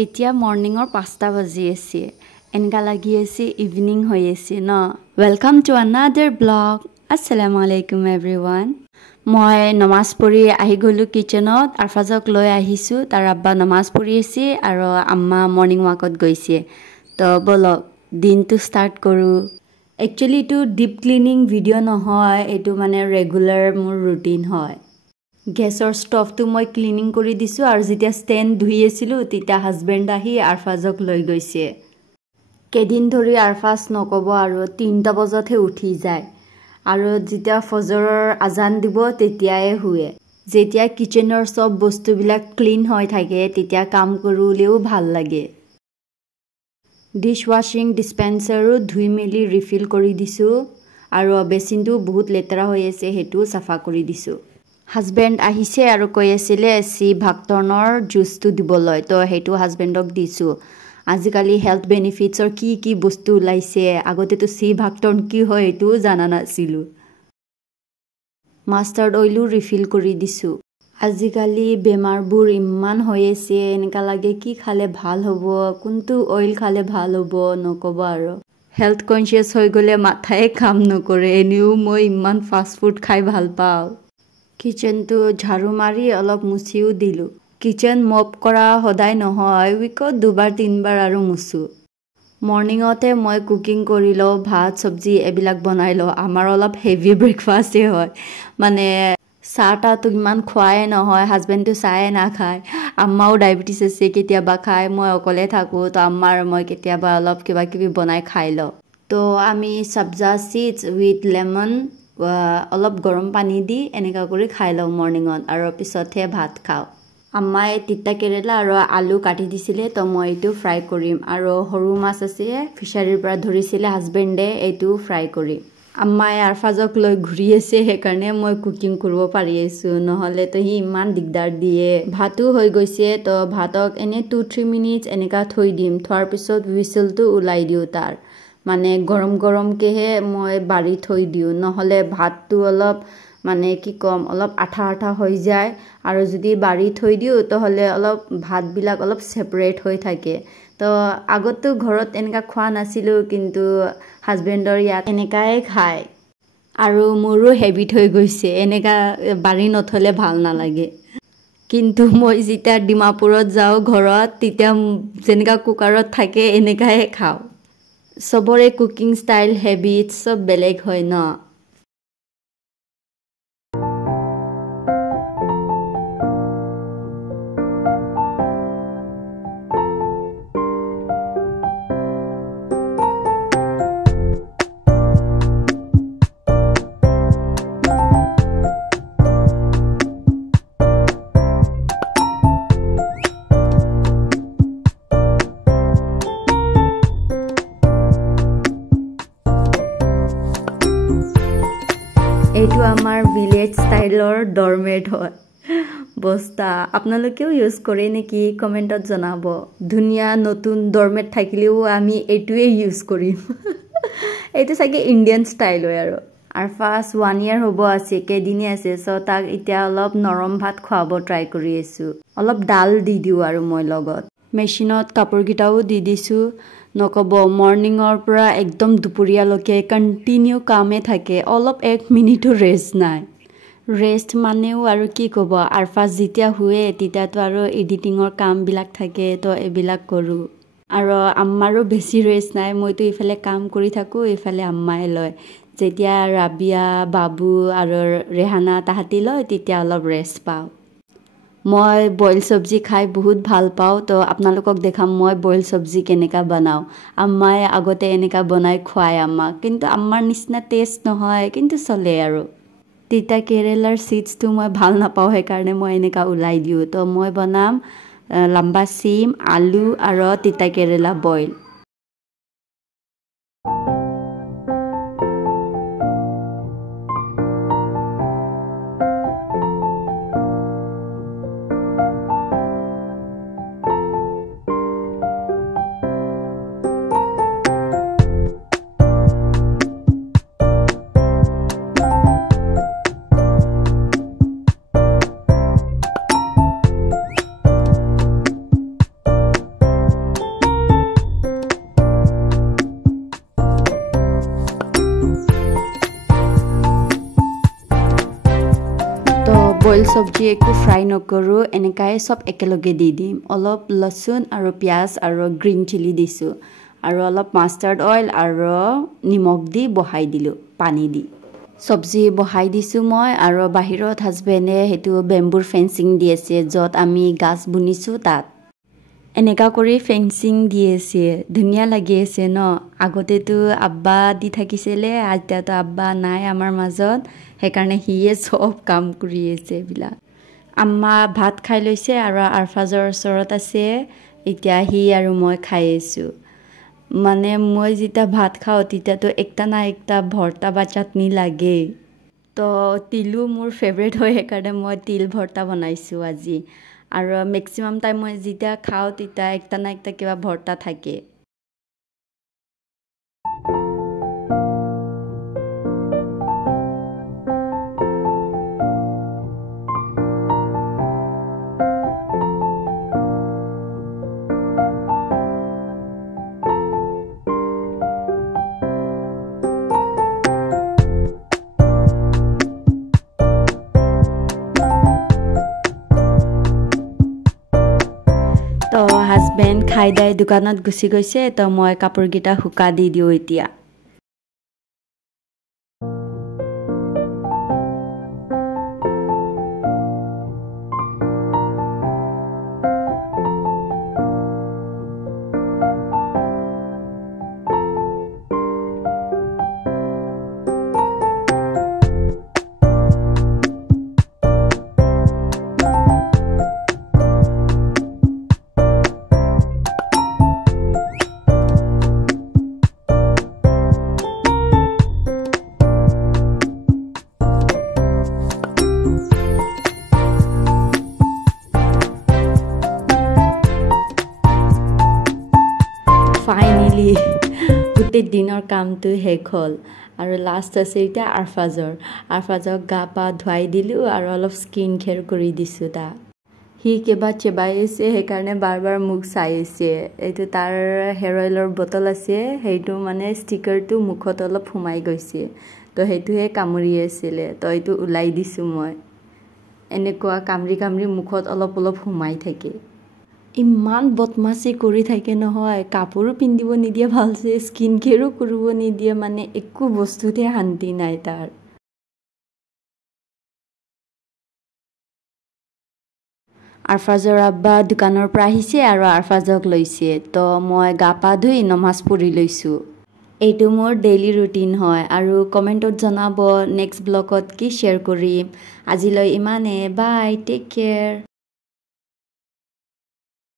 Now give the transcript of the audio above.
এতিয়া মৰ্নিঙৰ 5টা বাজি আছে এনেকা লাগি আছে ইভিনিং হৈ আছে ন ওয়েলকাম টু আনাদাৰ ব্লগ আসসালামু আলাইকুম এভৰিৱান মই নমাজ পঢ়ি আহি গলো কিচেনত আৰফাজক লৈ আহিছো তাৰ আব্বা নমাজ পঢ়ি আছে আৰু আম্মা মৰ্নিং ৱাকত গৈছে তো বলক দিনটো ষ্টাৰ্ট কৰো actually to deep cleaning video নহয় এটো মানে ৰেগুলাৰ মোৰ ৰুটিন হয় গেছৰ ষ্টভটো মই ক্লিনিং কৰি দিছো আৰু যেতিয়া ষ্টেণ্ড ধুই আছিলো তেতিয়া হাজবেণ্ড আহি আৰফাজক লৈ গৈছে কেদিন ধৰি আৰফাজ নকব আৰু 3টা বজাতহে উঠি যায় আৰু যেতিয়া ফজৰৰ আজান দিব তেতিয়াই হুৱে যেতিয়া কিচেনৰ সব বস্তুবিলাক ক্লিন হৈ থাকে তেতিয়া কাম কৰিলেও ভাল লাগে ডিশ ওয়াশিং ডিসপেন্সাৰো ধুই মেলি ৰিফিল কৰি দিছো আৰু বেচিনটো বহুত লেতেৰা হৈ আছে হেতু সাফা কৰি দিছো হাজবেণ্ড আহিছে আৰু কৈ আছিল সি ভাক্তনৰ জুসটো দিবলৈ তো হেতু হাজবেণ্ডক দিছো আজিকালি হেলথ বেনিফিটছৰ কি বস্তু লাইছে আগতে তো সি ভাক্তন কি হয় এটো জানা নাছিলো মাষ্টাৰ্ড অইলও ৰিফিল কৰি দিছো আজিকালি বেমাৰবোৰ ইমান হৈ আছে এনেকা লাগে কি খালে ভাল হ'ব কোনটো অইল খালে ভাল হ'ব নকব আৰু হেলথ কনসিয়াস হৈ গলে মাথাই কাম নকৰে এনিও মই ইমান ফাস্ট ফুড খাই ভাল পাওঁ কিচেনটো ঝাড়ু মাৰি অলপ মুছিও দিলো কিচেন মপ কৰা সদায় নহয় উইকত দুবাৰ তিনবাৰ আৰু মুছো মৰ্নিংতে মই কুকিং কৰিলো ভাত সবজি এবিলাক বনাইলো আমাৰ অলপ হেভি ব্ৰেকফাষ্টে হয় মানে চাহটা তো ইমান খোৱাই নহয় হাজবেণ্ডটো চাহে না খায় আম্মাও ডায়াবেটিস আছে কেতিয়াবা খায় মই অকলে থাকো তো আম্মাৰ মই কেতিয়াবা অলপ কিবা কিবি বনাই খাই ল তো আমি সবজা সিডস উইথ লেমন অলপ গৰম পানী দি এনেকা কৰি খাই লওঁ মৰ্নিংত আৰু পিছতহে ভাত খাওঁ আম্মাই তিতা কেৰেলা আৰু আলু কাটি দিছিলে তো মই এটো ফ্ৰাই কৰিম আৰু হৰু মাছ আছে ফিশাৰীৰ পৰা ধৰিছিলে হাজবেণ্ডে এটো ফ্ৰাই কৰিম আম্মাই আৰফাজক লৈ ঘুৰি আছে হেকাৰণে মই কুকিং কৰিব পাৰি আছো নহলে তো হি ইমান দিগদাৰ দিয়ে ভাতো হৈ গৈছে তো ভাতক এনে 2-3 মিনিটস এনেকা থৈ দিম থোৱাৰ পিছত হুইসেলটো উলাই দিও তাৰ মানে গৰম কেহে মই বাৰি থৈ দিও নহলে ভাতটো অলপ মানে কি কম অলপ আঠা হৈ যায় আৰু যদি বাৰি থৈ দিও তহলে অলপ ভাত বিলাক অলপ সেপাৰেট হৈ থাকে তো আগতো ঘৰত এনেকা খোৱা নাছিলো কিন্তু হাজবেণ্ডৰ ইয়াত এনেকাই খায় আৰু মোৰো হেবিট হৈ গৈছে এনেকা বাৰি নথলে ভাল নালাগে কিন্তু মই যেতিয়া ডিমাপুৰত যাও ঘৰত তেতিয়া যেনেকা কুকাৰত থাকে এনেকাই খাও সবৰে কুকিং ষ্টাইল হেবিট সব বেলেগ হয় ন এইটো আমাৰ ভিলেজ ষ্টাইলৰ ডৰমেট হয় বস্তা আপোনালোকেও ইউজ কৰে নেকি কমেন্টত জনাব ধুনিয়া নতুন ডৰমেট থাকিলেও আমি এইটোৱে ইউজ কৰিম এইটো সাকে ইন্ডিয়ান ষ্টাইল হয় আৰু ফাৰ্স্ট 1 ইয়াৰ হ'ব আছে কেদিনে আছে সো তাক এতিয়া অলপ নৰম ভাত খুৱাব ট্ৰাই কৰি আছো অলপ ডাল দি দিও আৰু মই লগত মেচিনত কাপোৰ গিটাও দি দিছো নকব মৰ্নিংৰ পৰা একদম দুপৰীয়ালৈকে কন্টিনিউ কামে থাকে অলপ 1 মিনিটো ৰেষ্ট নাই ৰেষ্ট মানেও আৰু কি কব আৰফাজ যেতিয়া হুৱে তিতাটো আৰু এডিটিংৰ কাম বিলাক থাকে তো এবিলাক কৰো আৰু আম্মাৰো বেছি ৰেষ্ট নাই মইতো ইফালে কাম কৰি থাকো ইফালে আম্মাই লয় যেতিয়া ৰাবিয়া বাবু আৰু ৰেহানা তাহাতি লয় তেতিয়া অলপ ৰেষ্ট পাও মই বইল সবজি খাই বহুত ভাল পাওঁ তো আপোনালোকক দেখাম মই বইল সবজি কেনেকা বনাও আম্মাই আগতে এনেকা বনাই খুৱাই আম্মা কিন্তু আম্মাৰ নিচিনা টেষ্ট নহয় কিন্তু চলে আৰু তিতা কেৰেলাৰ সিডসটো মই ভাল নাপাওঁ হেকাৰণে মই এনেকা উলাই দিও তো মই বনাম লম্বা সিম আলু আৰু তিতা কেৰেলা বইল চব্জি একো ফ্ৰাই নকৰোঁ এনেকাই চব একেলগে দি দিম অলপ লসুন আৰু পিয়াজ আৰু গ্ৰীণ চিলি দিছোঁ আৰু অলপ মাষ্টাৰ্ড অইল আৰু নিমখ দি বহাই দিলোঁ পানী দি চব্জি বহাই দিছোঁ মই আৰু বাহিৰত হাজবেণ্ডে সেইটো বেম্বুৰ ফেন্সিং দি আছে য'ত আমি গাছ বুনিছোঁ তাত এনেকা কৰি ফেন্সিং দি আছে ধুনীয়া লাগি আছে ন আগতেতো আব্বা দি থাকিছিলে এতিয়াতো আব্বা নাই আমাৰ মাজত সেইকাৰণে হিয়ে চব কাম কৰি আছে বিলাক আম্মা ভাত খাই লৈছে আৰু আৰফাজৰ ওচৰত আছে এতিয়া হি আৰু মই খাই আছোঁ মানে মই যেতিয়া ভাত খাওঁ তেতিয়াতো একটা না একটা ভৰ্তা বা চাটনি লাগে তো তিলো মোৰ ফেভাৰিট হয় সেইকাৰণে মই তিল ভৰ্তা বনাইছোঁ আজি আৰু মেক্সিমাম টাইম মই যেতিয়া খাওঁ তেতিয়া একটা না একটা কিবা ভৰ্তা থাকে তো হাজবেণ্ড খাই দাই দোকানত গুচি গৈছে তো মই কাপোৰকেইটা শুকা দি দিওঁ এতিয়া ফাইনেলি গোটেই দিনৰ কামটো শেষ হ'ল আৰু লাষ্ট আছে এতিয়া আৰফাজক গা পা ধুৱাই দিলোঁ আৰু অলপ স্কিন কেয়াৰ কৰি দিছোঁ তাক সি কিবা চেবাই আছে সেইকাৰণে বাৰ বাৰ মোক চাই আছে এইটো তাৰ হেয়াৰ অইলৰ বটল আছে সেইটো মানে ষ্টিকাৰটো মুখত অলপ সোমাই গৈছে তো সেইটোহে কামুৰি আছিলে তো এইটো ওলাই দিছোঁ মই এনেকুৱা কামৰি মুখত অলপ সোমাই থাকে ইমান বদমাছি কৰি থাকে নহয় কাপোৰো পিন্ধিব নিদিয়ে ভালছে স্কিন কেয়াৰো কৰিব নিদিয়ে মানে একো বস্তুতে শান্তি নাই তাৰ আৰফাজৰ আব্বা দোকানৰ পৰা আহিছে আৰু আৰফাজক লৈছে তো মই গা পা ধুই নমাজ পঢ়ি লৈছোঁ এইটো মোৰ ডেইলি ৰুটিন হয় আৰু কমেণ্টত জনাব নেক্সট ব্লগত কি শ্বেয়াৰ কৰিম আজিলৈ ইমানে বাই টেক কেয়াৰ